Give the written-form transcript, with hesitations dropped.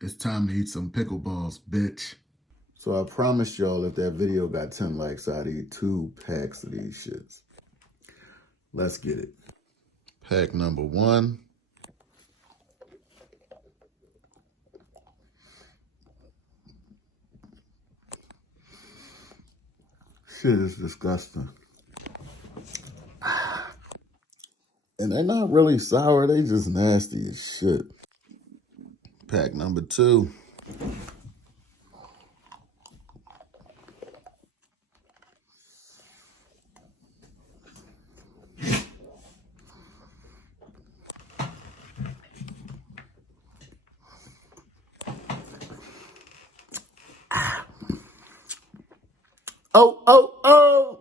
It's time to eat some pickleballs, bitch. So I promised y'all if that video got 10 likes, I'd eat 2 packs of these shits. Let's get it. Pack number 1. Shit is disgusting. And they're not really sour, they just nasty as shit. Pack number 2. Oh, oh, oh!